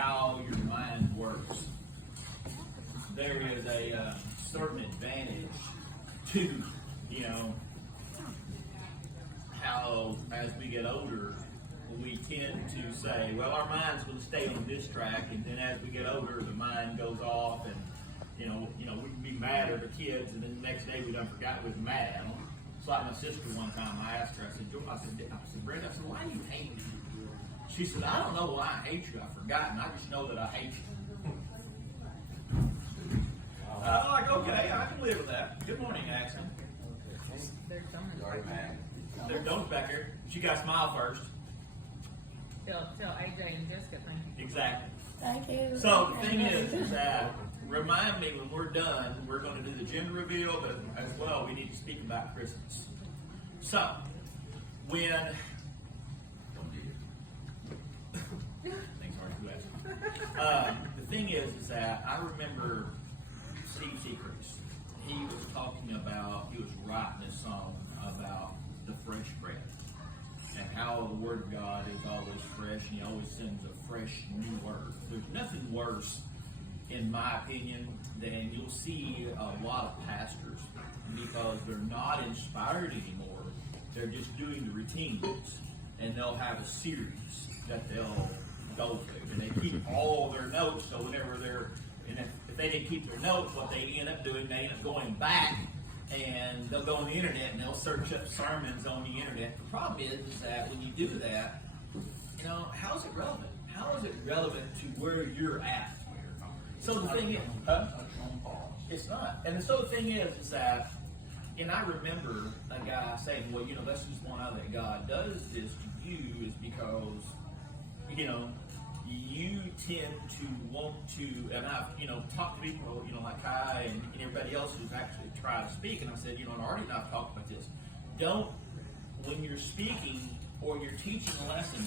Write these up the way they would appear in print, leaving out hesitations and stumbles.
how your mind works. There is a certain advantage to, how as we get older, we tend to say, well, our mind's going to stay on this track, and then as we get older, the mind goes off, and we can be mad at the kids, and then the next day we done forgot we was mad at them. It's like my sister one time. I asked her, I said, Brenda, why do you hate me? She said, I don't know why I hate you. I've forgotten. I just know that I hate you. I'm like, okay, I can live with that. Good morning, Axon. They're donuts. They're donuts back here. She got to smile first. Tell AJ and Jessica thank you. Exactly. Thank you. So the thing is that remind me when we're done, we're going to do the gender reveal, but as well, we need to speak about Christmas. So, when thanks, Artie, who asked me. The thing is that I remember Steve Seacrest. He was writing this song about the fresh bread and how the Word of God is always fresh, and He always sends a fresh new word. There's nothing worse, in my opinion, than you'll see a lot of pastors, because they're not inspired anymore. They're just doing the routines, and they'll have a series that they'll go through, and they keep all their notes. So whenever if they didn't keep their notes, what they end up doing, they end up going back, and they'll go on the internet and they'll search up sermons on the internet. The problem is that when you do that, how is it relevant? How is it relevant to where you're at? So the thing is, it's not. And so the thing is that, and I remember a guy saying, well, that's just one other that God does this to you is because, you tend to want to, and I've, talked to people, like Kai and everybody else who's actually tried to speak, and I said, and Artie and I've talked about this. When you're speaking or you're teaching a lesson,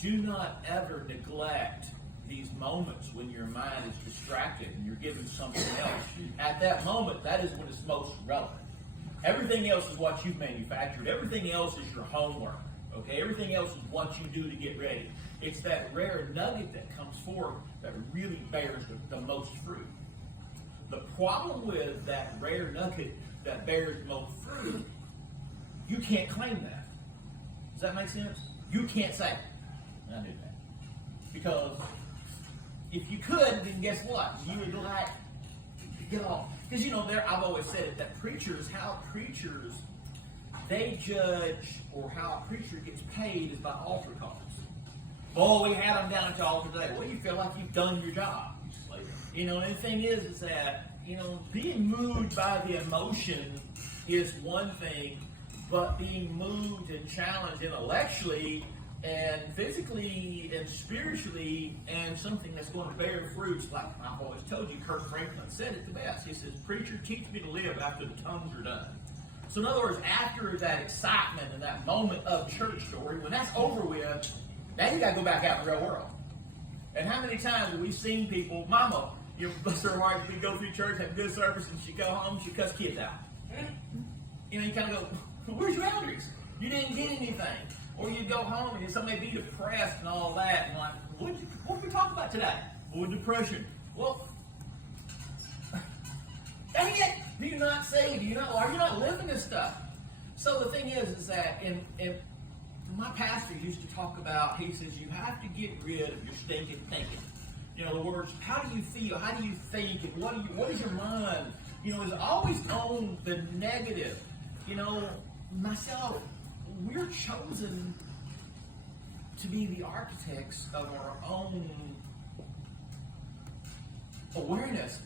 do not ever neglect these moments when your mind is distracted and you're given something else. At that moment, that is when it's most relevant. Everything else is what you've manufactured. Everything else is your homework. Okay? Everything else is what you do to get ready. It's that rare nugget that comes forth that really bears the most fruit. The problem with that rare nugget that bears the most fruit, you can't claim that. Does that make sense? You can't say, I knew that. Because if you could, then guess what? You would get off. Because I've always said it, that preachers, they judge, or how a preacher gets paid is by altar calls. Oh, we had them down at the altar today. Well, you feel like you've done your job. And the thing is that, being moved by the emotion is one thing, but being moved and challenged intellectually and physically and spiritually, and something that's going to bear fruits, like I've always told you, Kirk Franklin said it the best. He says, preacher, teach me to live after the tongues are done. So in other words, after that excitement and that moment of church story, when that's over with, now you got to go back out in the real world. And how many times have we seen people, Mama, bless her heart, we go through church, have good service, and she go home, she cuss kids out. You kind of go, where's your boundaries? You didn't get anything. Or you go home and somebody be depressed and all that, and like, what did we talk about today? Well, depression. Well, dang it! Do you not say? Are you not living this stuff? So the thing is that in my pastor used to talk about. He says you have to get rid of your stinking thinking. In other words, how do you feel? How do you think? And what is your mind? Is always on the negative. Myself. We're chosen to be the architects of our own awareness.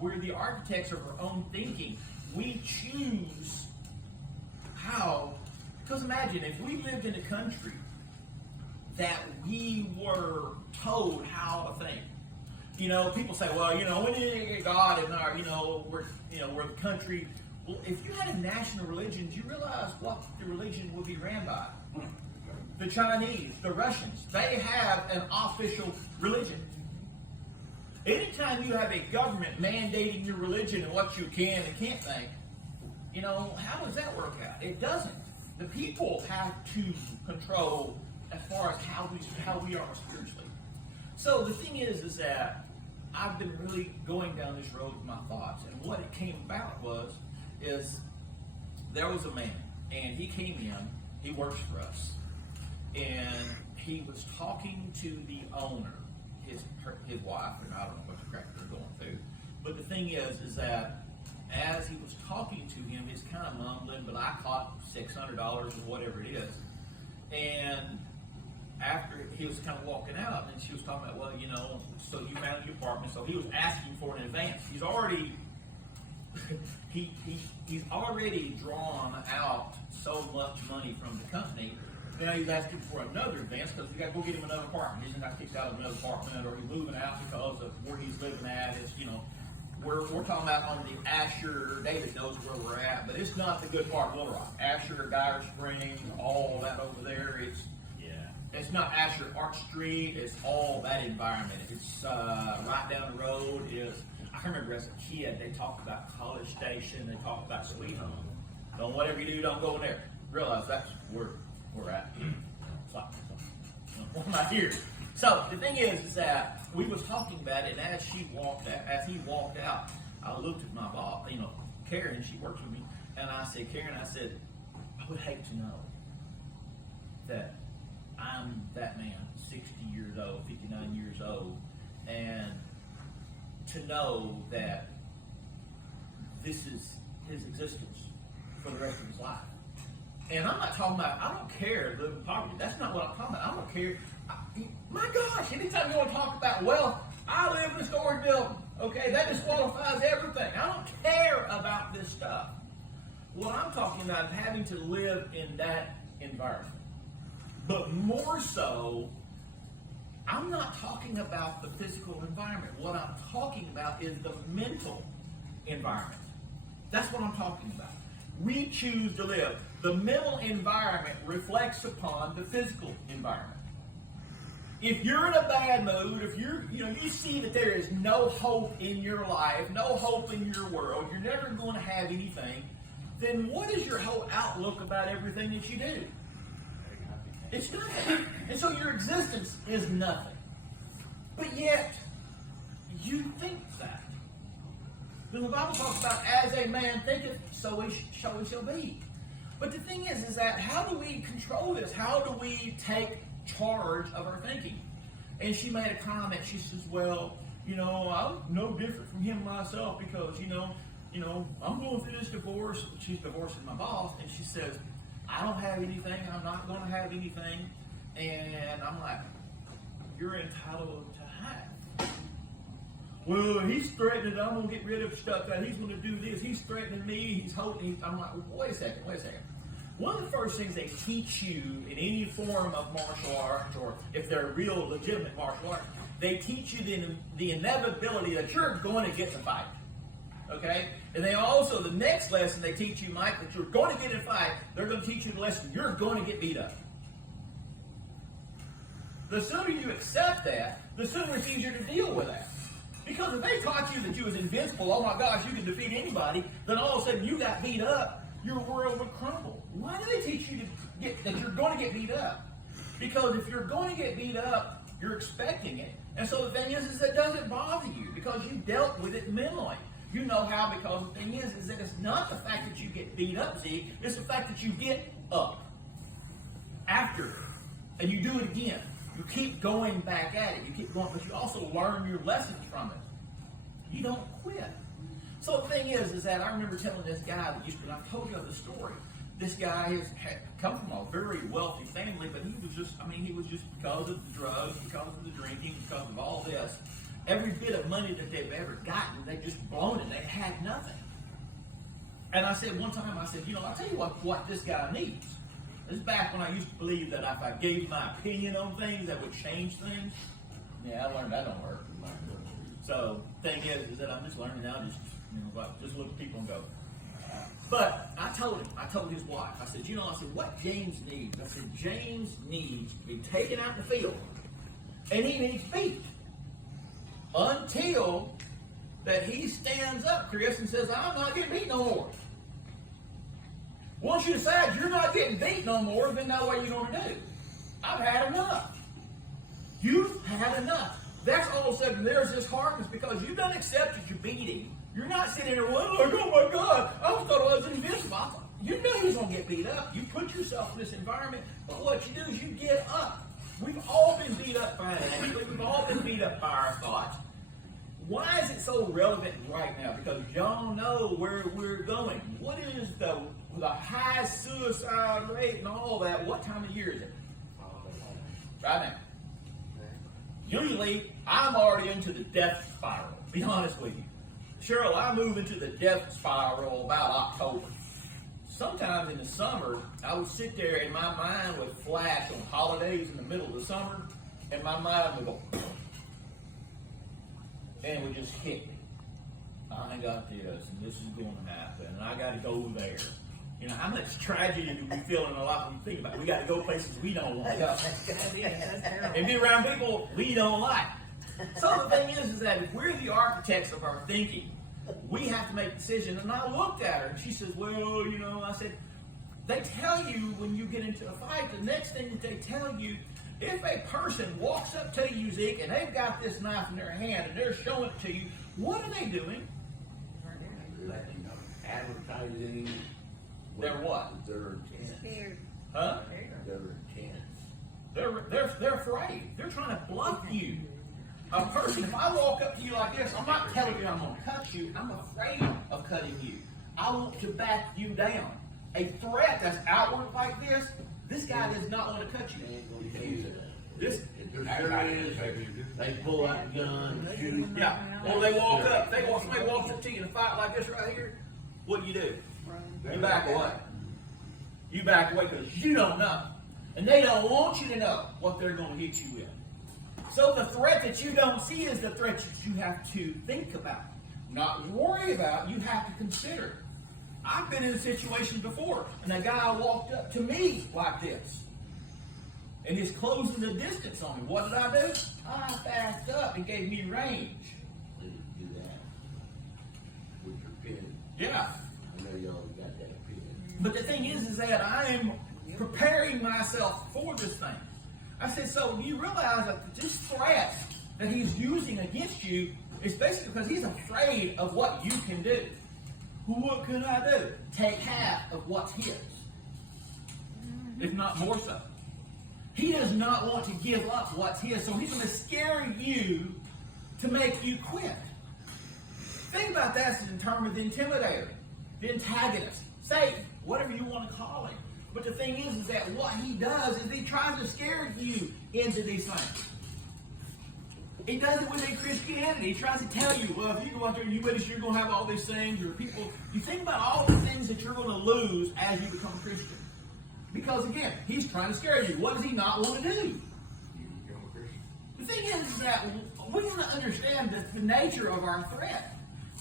We're the architects of our own thinking. We choose how. Because imagine if we lived in a country that we were told how to think. People say, well, we need to get God in our, we're the country. Well, if you had a national religion, do you realize what the religion would be ran by? The Chinese, the Russians, they have an official religion. Anytime you have a government mandating your religion and what you can and can't think, how does that work out? It doesn't. The people have to control as far as how we are spiritually. So the thing is that I've been really going down this road with my thoughts, and what it came about is there was a man, and he came in, he works for us, and he was talking to the owner, his wife, and I don't know what the crack they're going through. But the thing is that as he was talking to him, he's kind of mumbling, but I caught $600 or whatever it is. And after he was kind of walking out, and she was talking about, well, you know, so you found the apartment. So he was asking for an advance. He's already he's already drawn out so much money from the company. Now he's asking for another advance because we got to go get him another apartment. He's not kicked out of another apartment, or he's moving out because of where he's living at. Is, you know, we're talking about on the Asher. David knows where we're at, but it's not the good part of Little Rock. Asher, Dyer Springs, all that over there. It's not Asher Arch Street. It's all that environment. It's right down the road. I remember as a kid, they talked about College Station. They talked about Sweet Home. Don't whatever you do, don't go in there. Realize that's where we're at. So, what am I here? So the thing is that we was talking about it, and as he walked out, I looked at my boss, you know, Karen. She works with me, and I said, Karen, I said, I would hate to know that I'm that man, 60 years old, 59 years old, and to know that this is his existence for the rest of his life. And I'm not talking about, I don't care to live in poverty. That's not what I'm talking about. I don't care. My gosh, anytime you want to talk about wealth, I live in a storage building. Okay, that disqualifies everything. I don't care about this stuff. What I'm talking about is having to live in that environment. But more so, I'm not talking about the physical environment. What I'm talking about is the mental environment. That's what I'm talking about. We choose to live. The mental environment reflects upon the physical environment. If you're in a bad mood, if you see that there is no hope in your life, no hope in your world, you're never going to have anything, then what is your whole outlook about everything that you do? It's nothing. And so your existence is nothing. But yet, you think that. When the Bible talks about, as a man thinketh, so he shall be. But the thing is that how do we control this? How do we take charge of our thinking? And she made a comment. She says, well, you know, I'm no different from him myself because, you know, I'm going through this divorce. She's divorcing my boss. And she says, I don't have anything. I'm not going to have anything. And I'm like, you're entitled to have. Well, he's threatening that I'm going to get rid of stuff, that he's going to do this. He's threatening me. He's holding. I'm like, wait a second. One of the first things they teach you in any form of martial arts, or if they're real legitimate martial arts, they teach you the inevitability that you're going to get in a fight. Okay? And they also, the next lesson they teach you, Mike, that you're going to get in a fight, they're going to teach you the lesson you're going to get beat up. The sooner you accept that, the sooner it's easier to deal with that. Because if they taught you that you was invincible, oh my gosh, you can defeat anybody, then all of a sudden you got beat up, your world would crumble. Why do they teach you that you're going to get beat up? Because if you're going to get beat up, you're expecting it. And so the thing is it doesn't bother you because you dealt with it mentally. You know how, because the thing is that it's not the fact that you get beat up, Zeke, it's the fact that you get up after it. And you do it again. You keep going back at it. You keep going, but you also learn your lessons from it. You don't quit. So the thing is that I remember telling this guy that used to, and I've told you the story. This guy had come from a very wealthy family, but he was just because of the drugs, because of the drinking, because of all this, every bit of money that they've ever gotten, they just blown it. They had nothing. And I said one time, I'll tell you what this guy needs. This is back when I used to believe that if I gave my opinion on things, that would change things. Yeah, I learned that don't work. So, thing is that I'm just learning now, just look at people and go. But I told his wife, I said, what James needs? I said, James needs to be taken out in the field, and he needs beat until that he stands up, Chris, and says, I'm not getting beat no more. Once you decide you're not getting beat no more, then now what are you going to do? I've had enough. You've had enough. that's all of a sudden there's this hardness because you done accepted your beating. You're not sitting there like, oh my God, I thought I was invincible. You know you're going to get beat up. You put yourself in this environment, but what you do is you get up. We've all been beat up financially. We've all been beat up by our thoughts. Why is it so relevant right now? Because y'all know where we're going. What is the high suicide rate and all that? What time of year is it? Right now. Usually, I'm already into the death spiral. Be honest with you. Cheryl, I move into the death spiral about October. Sometimes in the summer, I would sit there and my mind would flash on holidays in the middle of the summer, and my mind would go, and it would just hit me. I got this, and this is going to happen, and I got to go there. You know, how much tragedy do we feel in our life when we think about it? We got to go places we don't want to go. And be around people we don't like. So the thing is that if we're the architects of our thinking, we have to make decisions. And I looked at her, and she says, well, you know, I said, they tell you when you get into a fight, the next thing that they tell you, if a person walks up to you, Zeke, and they've got this knife in their hand, and they're showing it to you, what are they doing? Advertising. They're what? They're intense. Scared. Huh? They're intense. They're afraid. They're trying to bluff you. A person, if I walk up to you like this, I'm not telling you I'm going to cut you. I'm afraid of cutting you. I want to back you down. A threat that's outward like this guy does not want to cut you. They ain't gonna use it. This, They pull out the gun, shoot. yeah. Or they walk up. Somebody walks up to you in a fight like this right here. What do? You back away. You back away because you don't know. And they don't want you to know what they're going to hit you with. So the threat that you don't see is the threat that you have to think about. Not worry about, you have to consider. I've been in a situation before, and a guy walked up to me like this. And he's closing the distance on me. What did I do? I backed up and gave me range. They didn't do that with your pin. Yeah. I know y'all got that pin. But the thing is that I am preparing myself for this thing. I said, so you realize that this threat that he's using against you is basically because he's afraid of what you can do. What can I do? Take half of what's his, if not more so. He does not want to give up what's his, so he's going to scare you to make you quit. Think about that in terms of the intimidator, the antagonist, Satan, whatever you want to call him. But the thing is that what he does is he tries to scare you into these things. He does it within Christianity. He tries to tell you, well, if you go out there and you better you're going to have all these things, or people, you think about all the things that you're going to lose as you become a Christian. Because again, he's trying to scare you. What does he not want to do? The thing is that we want to understand the nature of our threat.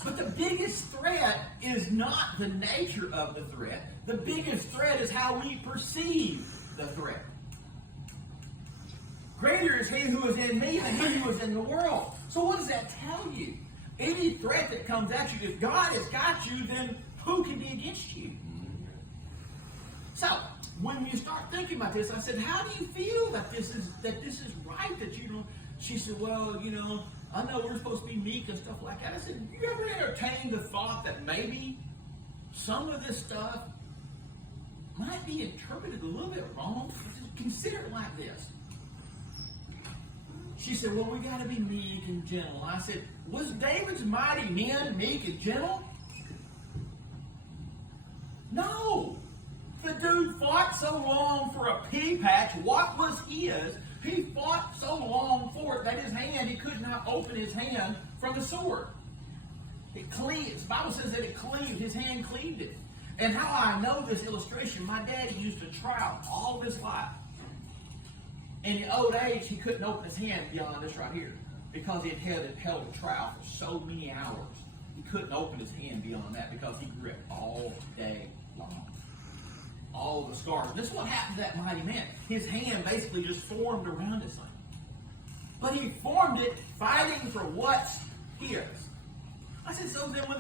But the biggest threat is not the nature of the threat. The biggest threat is how we perceive the threat. Greater is he who is in me than he who is in the world. So what does that tell you? Any threat that comes at you, if God has got you, then who can be against you? So, when you start thinking about this, I said, how do you feel that this is right, that you don't? She said, well, you know, I know we're supposed to be meek and stuff like that. I said, you ever entertained the thought that maybe some of this stuff might be interpreted a little bit wrong? Consider it like this. She said, well, we got to be meek and gentle. I said, was David's mighty men meek and gentle? No. The dude fought so long for a pea patch. What was his? He fought so long for it that his hand, he could not open his hand from the sword. It cleaved. The Bible says that it cleaved. His hand cleaved it. And how I know this illustration, my daddy used to trout all his life. And in old age, he couldn't open his hand beyond this right here because he had held a trout for so many hours. He couldn't open his hand beyond that because he gripped all day long. All the scars. And this is what happened to that mighty man. His hand basically just formed around his thing. But he formed it fighting for what's his. I said, so then when